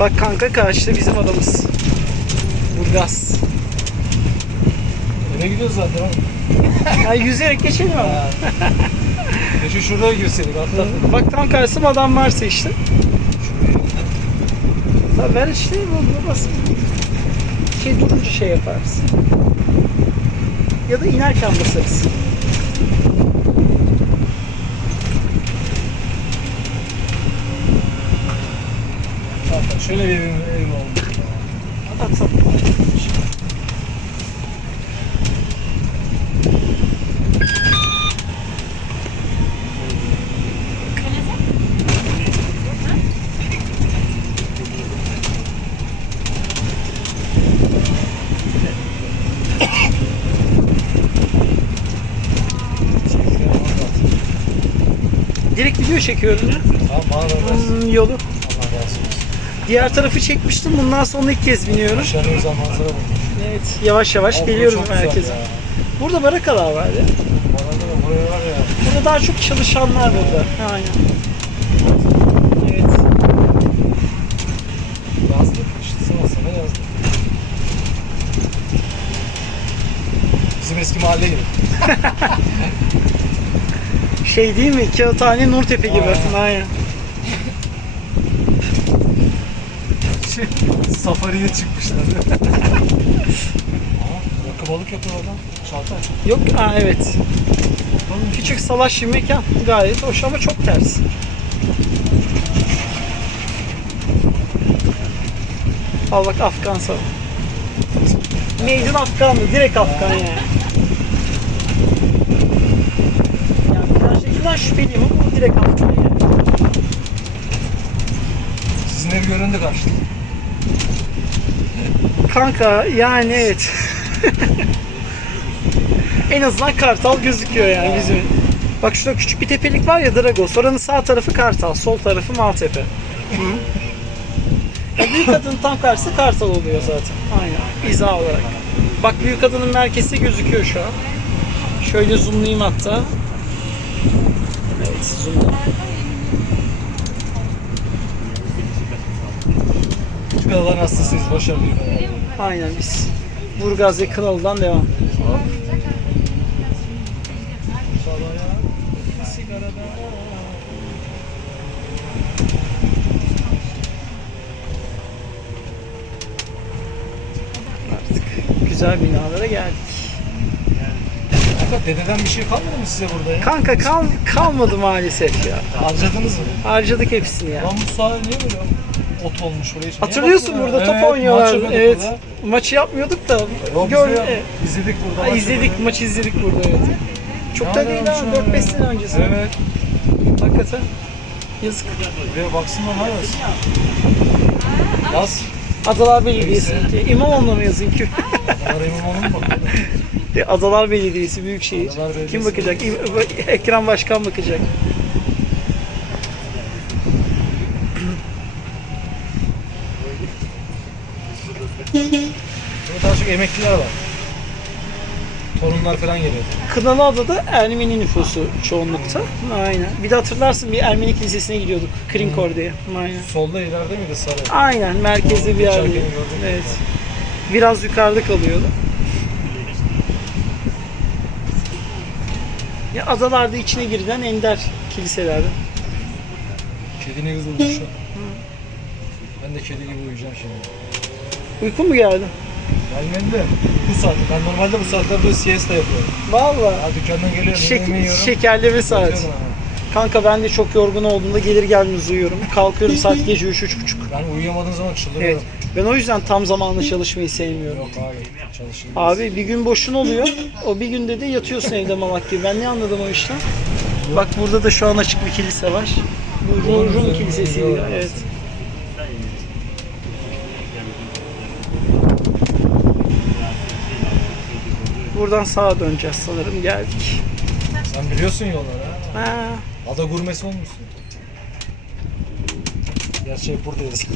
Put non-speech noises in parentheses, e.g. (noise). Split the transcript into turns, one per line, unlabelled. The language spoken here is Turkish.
Bak kanka karşıda bizim adamız. Burgaz.
Eve gidiyoruz zaten oğlum. (laughs)
Ya yüzerek geçelim ama.
Ha. Keşke şuraya girseydik atlattık.
Bak tam karşısı adam varsa işte. Tabii ver işte bu basit. Şey durunca şey yaparız. Ya da inerken basarız.
Şöyle bir evim, evim oldu.
At at. Direkt video çekiyorum ya.
Tamam versin.
Hmm, yolu. Diğer tarafı çekmiştim. Bundan sonra ilk kez biniyorum.
Aşağıda güzel manzara bu.
Evet, yavaş yavaş
Oğlum,
geliyorum
çok güzel
merkeze.
ya.
Burada barakalar var ya.
Bana da buraya var ya.
Burada daha çok çalışanlar burada. Aynen. Evet.
Yazdık. İşte sana sana yazdık. Bizim eski mahalle gibi. (laughs)
Şey değil mi? Kağıthane Nurtepe gibi.
Aynen. Şey, safariye çıkmışlar. Rakı balık yapıyor adam. Çağatay.
Yok, aa evet. Küçük salaş bir mekan. Gayet hoş ama çok ters. Al bak Afgan sana. Made Afganlı. Direkt Afgan yani. Yani karşıdakinden şüpheliyim ama direkt Afgan yani.
Sizin ev göründü karşıda.
Kanka yani evet. (laughs) en azından Kartal gözüküyor yani bizim. Bak şurada küçük bir tepelik var ya Dragos. Oranın sağ tarafı Kartal, sol tarafı Maltepe. Ya büyük adının tam karşısı Kartal oluyor zaten. Aynen. İza olarak. Bak büyük adının merkezi gözüküyor şu an. Şöyle zoomlayayım hatta. Evet zoomla.
Şu kadar hastasıyız. Başarılı.
Aynen biz. Burgaz ve Kınalı'dan devam. Artık güzel binalara geldik.
Kanka dededen bir şey kalmadı mı size burada ya?
Kanka kal kalmadı maalesef ya.
Harcadınız mı?
Harcadık hepsini ya.
Lan bu saha niye böyle ot olmuş? Hiç-
Hatırlıyorsun
Niye
burada
bakmadın
top oynuyorlar.
maç yapıyorduk
Evet.
burada.
Maçı yapmıyorduk da
Yok, biz de
e,
izledik burada.
ha,
maç
izledik
yapıyorduk.
maçı izledik burada evet. Çok da değil ha
yapıyormuş
4-5
ya?
sene öncesi.
Evet.
Hakikaten. Yazık.
Buraya baksınlar yazsın. Yaz.
Adalar Belediyesi. İmamoğlu'na mı yazayım ki?
Bunlar İmamoğlu mu bakıyor?
E, (laughs) Adalar Belediyesi.
Adalar Belediyesi.
Kim bakacak? İ- Ekrem Başkan bakacak.
Burada daha çok emekliler var. Torunlar falan geliyor.
Kınalıada'da Ermeni nüfusu çoğunlukta. Aynen. Bir de hatırlarsın bir Ermeni kilisesine gidiyorduk. Krinkor diye. Aynen.
Solda ileride miydi sarı?
Aynen merkezde bir yerde.
Geçerken gördüm.
Evet. Biraz yukarıda kalıyordu. Ya adalarda içine girilen ender kiliselerden.
Kedi ne güzel uyumuş. Ben de kedi gibi uyuyacağım şimdi.
Uykun mu geldi?
Gelmedi de bu saat. Ben normalde bu saatlerde siesta yapıyorum.
Vallahi.
Ha, dükkandan geliyorum.
Şek-
yemeğimi yiyorum.
şekerleme
yatıyorum ha.
Kanka ben de çok yorgun olduğumda gelir gelmez uyuyorum. Kalkıyorum saat (laughs) gece 3-3.30.
Ben uyuyamadığım zaman çıldırıyorum.
Evet. Ben o yüzden tam zamanlı çalışmayı sevmiyorum.
Yok abi çalışayım.
Abi bir gün boşun oluyor. O bir günde de yatıyorsun evde malak gibi. Ben ne anladım o işten? Bak burada da şu an açık bir kilise var. Bu Rum, Rum kilisesi diyor. Evet. Buradan sağa döneceğiz sanırım. Geldik.
Sen biliyorsun yolları ha.
Ha.
Ada gurmesi olmuşsun. Gerçi buradayız. (laughs)